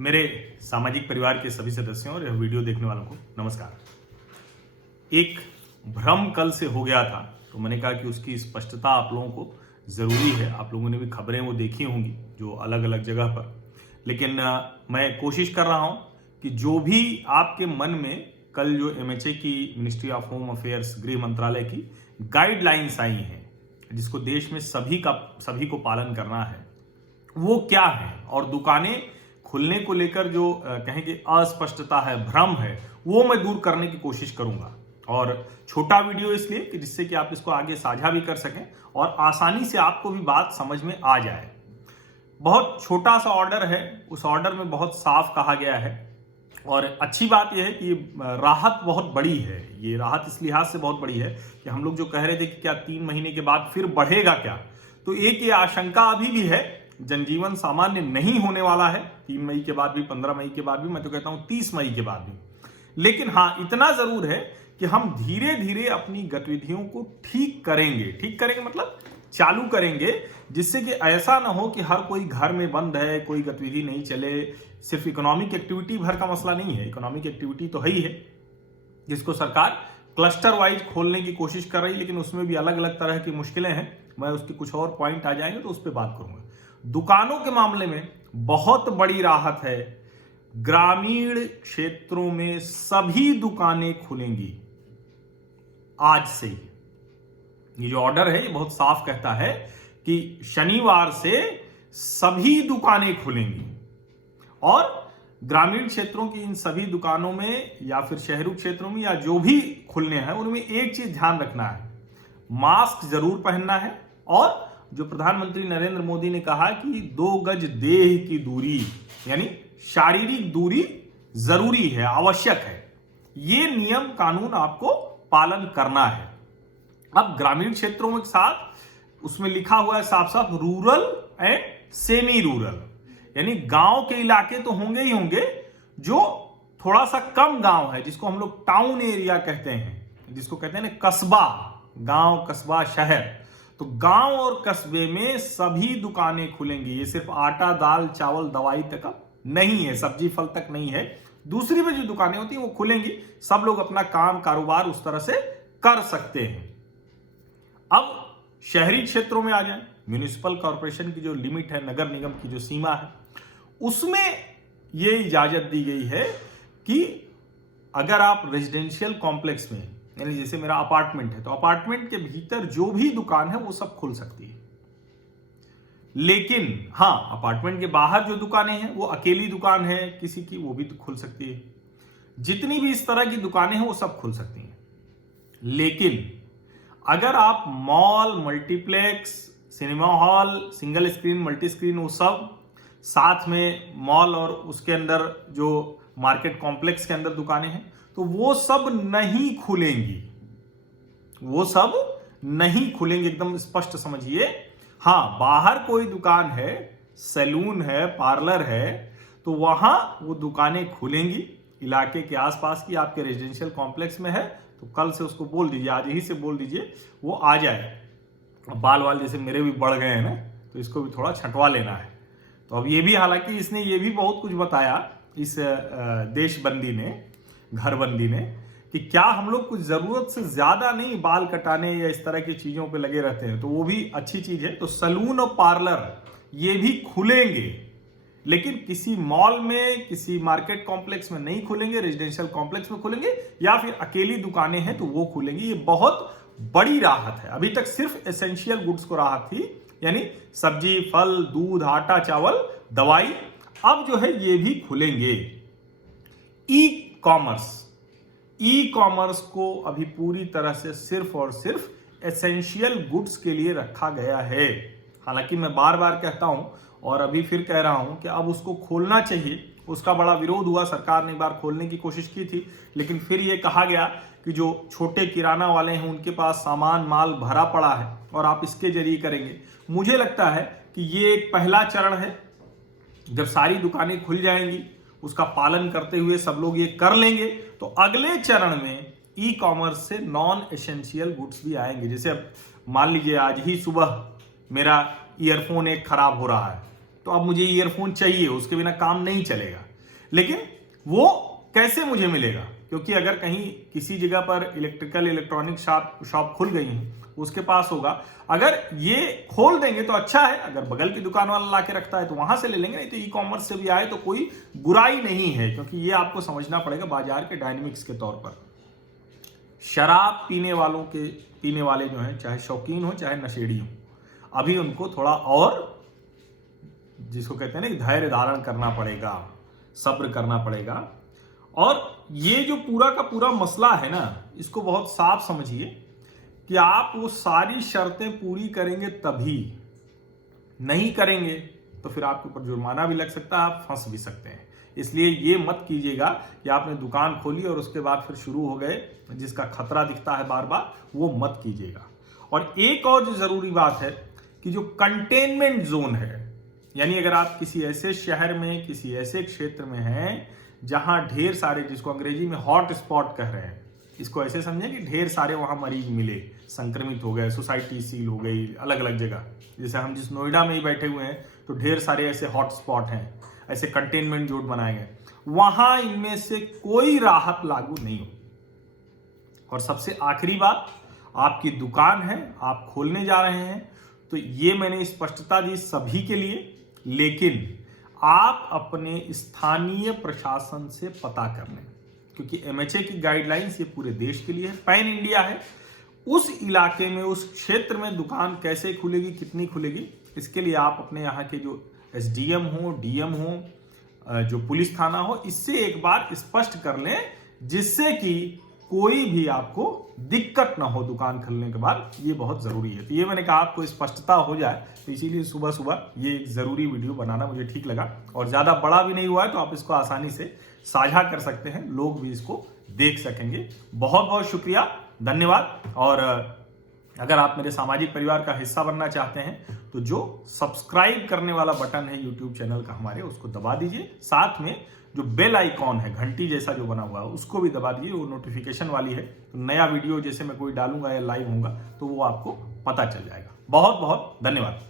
मेरे सामाजिक परिवार के सभी सदस्यों और वीडियो देखने वालों को नमस्कार। एक भ्रम कल से हो गया था, तो मैंने कहा कि उसकी स्पष्टता आप लोगों को ज़रूरी है। आप लोगों ने भी खबरें वो देखी होंगी जो अलग अलग जगह पर, लेकिन मैं कोशिश कर रहा हूं कि जो भी आपके मन में कल जो MHA की मिनिस्ट्री ऑफ होम अफेयर्स गृह मंत्रालय की गाइडलाइंस आई हैं, जिसको देश में सभी को पालन करना है, वो क्या है, और दुकानें खुलने को लेकर जो कहें कि अस्पष्टता है, भ्रम है, वो मैं दूर करने की कोशिश करूंगा। और छोटा वीडियो इसलिए कि जिससे कि आप इसको आगे साझा भी कर सकें और आसानी से आपको भी बात समझ में आ जाए। बहुत छोटा सा ऑर्डर है, उस ऑर्डर में बहुत साफ कहा गया है और अच्छी बात यह है कि राहत बहुत बड़ी है। ये राहत इस लिहाज से बहुत बड़ी है कि हम लोग जो कह रहे थे कि क्या 3 महीने के बाद फिर बढ़ेगा क्या, तो एक ये आशंका अभी भी है। जनजीवन सामान्य नहीं होने वाला है 3 मई के बाद भी, 15 मई के बाद भी, मैं तो कहता हूं 30 मई के बाद भी। लेकिन हाँ, इतना जरूर है कि हम धीरे धीरे अपनी गतिविधियों को ठीक करेंगे मतलब चालू करेंगे, जिससे कि ऐसा ना हो कि हर कोई घर में बंद है, कोई गतिविधि नहीं चले। सिर्फ इकोनॉमिक एक्टिविटी भर का मसला नहीं है, इकोनॉमिक एक्टिविटी तो है ही है, जिसको सरकार क्लस्टर वाइज खोलने की कोशिश कर रही है, लेकिन उसमें भी अलग अलग तरह की मुश्किलें हैं। मैं उसके कुछ और पॉइंट आ जाएंगे तो उस पर बात करूंगा। दुकानों के मामले में बहुत बड़ी राहत है। ग्रामीण क्षेत्रों में सभी दुकानें खुलेंगी आज से ही। ये जो ऑर्डर है ये बहुत साफ कहता है कि शनिवार से सभी दुकानें खुलेंगी और ग्रामीण क्षेत्रों की इन सभी दुकानों में या फिर शहरी क्षेत्रों में या जो भी खुलने हैं उनमें एक चीज ध्यान रखना है, मास्क जरूर पहनना है। और जो प्रधानमंत्री नरेंद्र मोदी ने कहा कि 2 गज देह की दूरी यानी शारीरिक दूरी जरूरी है, आवश्यक है, ये नियम कानून आपको पालन करना है। अब ग्रामीण क्षेत्रों के साथ उसमें लिखा हुआ है साफ साफ रूरल एंड सेमी रूरल, यानी गांव के इलाके तो होंगे ही होंगे, जो थोड़ा सा कम गांव है, जिसको हम लोग टाउन एरिया कहते हैं, जिसको कहते हैं ना कस्बा, गांव कस्बा शहर। तो गांव और कस्बे में सभी दुकानें खुलेंगी। ये सिर्फ आटा दाल चावल दवाई तक नहीं है, सब्जी फल तक नहीं है, दूसरी में जो दुकानें होती हैं वो खुलेंगी। सब लोग अपना काम कारोबार उस तरह से कर सकते हैं। अब शहरी क्षेत्रों में आ जाएं, म्युनिसिपल कॉर्पोरेशन की जो लिमिट है, नगर निगम की जो सीमा है, उसमें ये इजाजत दी गई है कि अगर आप रेजिडेंशियल कॉम्प्लेक्स में, यानी जैसे मेरा अपार्टमेंट है, तो अपार्टमेंट के भीतर जो भी दुकान है वो सब खुल सकती है। लेकिन हाँ, अपार्टमेंट के बाहर जो दुकानें हैं, वो अकेली दुकान है किसी की, वो भी तो खुल सकती है। जितनी भी इस तरह की दुकानें हैं वो सब खुल सकती हैं। लेकिन अगर आप mall, multiplex, cinema hall, single screen, multi screen, वो सब साथ में मॉल और उसके अंदर जो मार्केट कॉम्प्लेक्स के अंदर दुकानें हैं, तो वो सब नहीं खुलेंगी, वो सब नहीं खुलेंगे, एकदम स्पष्ट समझिए। हाँ, बाहर कोई दुकान है, सैलून है, पार्लर है, तो वहां वो दुकानें खुलेंगी। इलाके के आसपास की आपके रेजिडेंशियल कॉम्प्लेक्स में है तो कल से उसको बोल दीजिए, आज ही से बोल दीजिए वो आ जाए। बाल वाल जैसे मेरे भी बढ़ गए हैं ना, तो इसको भी थोड़ा छंटवा लेना है। तो अब ये भी, हालांकि इसने ये भी बहुत कुछ बताया, इस देशबंदी ने, घरबंदी ने, कि क्या हम लोग कुछ जरूरत से ज्यादा नहीं बाल कटाने या इस तरह की चीजों पे लगे रहते हैं, तो वो भी अच्छी चीज है। तो सैलून और पार्लर ये भी खुलेंगे, लेकिन किसी मॉल में, किसी मार्केट कॉम्प्लेक्स में नहीं खुलेंगे, रेजिडेंशियल कॉम्प्लेक्स में खुलेंगे, या फिर अकेली दुकानें हैं तो वो खुलेंगी। ये बहुत बड़ी राहत है। अभी तक सिर्फ एसेंशियल गुड्स को राहत थी, यानी सब्जी फल दूध आटा चावल दवाई, अब जो है ये भी खुलेंगे। ई कॉमर्स को अभी पूरी तरह से सिर्फ और सिर्फ एसेंशियल गुड्स के लिए रखा गया है। हालांकि मैं बार बार कहता हूं और अभी फिर कह रहा हूं कि अब उसको खोलना चाहिए। उसका बड़ा विरोध हुआ, सरकार ने एक बार खोलने की कोशिश की थी, लेकिन फिर यह कहा गया कि जो छोटे किराना वाले हैं उनके पास सामान माल भरा पड़ा है और आप इसके जरिए करेंगे। मुझे लगता है कि ये एक पहला चरण है। जब सारी दुकानें खुल जाएंगी, उसका पालन करते हुए सब लोग ये कर लेंगे, तो अगले चरण में ई कॉमर्स से नॉन एसेंशियल गुड्स भी आएंगे। जैसे अब मान लीजिए आज ही सुबह मेरा ईयरफोन एक खराब हो रहा है, तो अब मुझे ईयरफोन चाहिए, उसके बिना काम नहीं चलेगा। लेकिन वो कैसे मुझे मिलेगा? क्योंकि अगर कहीं किसी जगह पर इलेक्ट्रॉनिक शॉप खुल गई है, उसके पास होगा। अगर ये खोल देंगे तो अच्छा है, अगर बगल की दुकान वाला ला के रखता है तो वहां से ले लेंगे, नहीं तो ई कॉमर्स से भी आए तो कोई बुराई नहीं है, क्योंकि ये आपको समझना पड़ेगा बाजार के डायनेमिक्स के तौर पर। शराब पीने वाले जो हैं, चाहे शौकीन हो चाहे नशेड़ी हो, अभी उनको थोड़ा और जिसको कहते हैं ना कि धैर्य धारण करना पड़ेगा, सब्र करना पड़ेगा। और ये जो पूरा का पूरा मसला है ना, इसको बहुत साफ समझिए कि आप वो सारी शर्तें पूरी करेंगे, तभी नहीं करेंगे तो फिर आपके ऊपर जुर्माना भी लग सकता है, आप फंस भी सकते हैं। इसलिए ये मत कीजिएगा कि आपने दुकान खोली और उसके बाद फिर शुरू हो गए, जिसका खतरा दिखता है बार बार, वो मत कीजिएगा। और एक और जो जरूरी बात है कि जो कंटेनमेंट जोन है, यानी अगर आप किसी ऐसे शहर में, किसी ऐसे क्षेत्र में हैं जहां ढेर सारे, जिसको अंग्रेजी में हॉट स्पॉट कह रहे हैं, इसको ऐसे समझें कि ढेर सारे वहां मरीज मिले, संक्रमित हो गए, सोसाइटी सील हो गई अलग अलग जगह। जैसे हम जिस नोएडा में ही बैठे हुए हैं तो ढेर सारे ऐसे हॉट स्पॉट हैं, ऐसे कंटेनमेंट जोन बनाए गए, वहां इनमें से कोई राहत लागू नहीं हो। और सबसे आखिरी बात, आपकी दुकान है, आप खोलने जा रहे हैं, तो ये मैंने स्पष्टता दी सभी के लिए, लेकिन आप अपने स्थानीय प्रशासन से पता कर लें, क्योंकि एमएचए की गाइडलाइंस ये पूरे देश के लिए है, पैन इंडिया है। उस इलाके में, उस क्षेत्र में दुकान कैसे खुलेगी, कितनी खुलेगी, इसके लिए आप अपने यहाँ के जो एसडीएम हो, डीएम हो, जो पुलिस थाना हो, इससे एक बार स्पष्ट कर लें, जिससे कि कोई भी आपको दिक्कत ना हो दुकान खोलने के बाद। ये बहुत जरूरी है। तो ये मैंने कहा आपको स्पष्टता हो जाए, तो इसीलिए सुबह सुबह ये एक जरूरी वीडियो बनाना मुझे ठीक लगा। और ज्यादा बड़ा भी नहीं हुआ है, तो आप इसको आसानी से साझा कर सकते हैं, लोग भी इसको देख सकेंगे। बहुत बहुत शुक्रिया, धन्यवाद। और अगर आप मेरे सामाजिक परिवार का हिस्सा बनना चाहते हैं तो जो सब्सक्राइब करने वाला बटन है यूट्यूब चैनल का हमारे, उसको दबा दीजिए। साथ में जो बेल आइकॉन है, घंटी जैसा जो बना हुआ है, उसको भी दबा दीजिए, वो नोटिफिकेशन वाली है। तो नया वीडियो जैसे मैं कोई डालूंगा या लाइव होगा तो वो आपको पता चल जाएगा। बहुत बहुत धन्यवाद।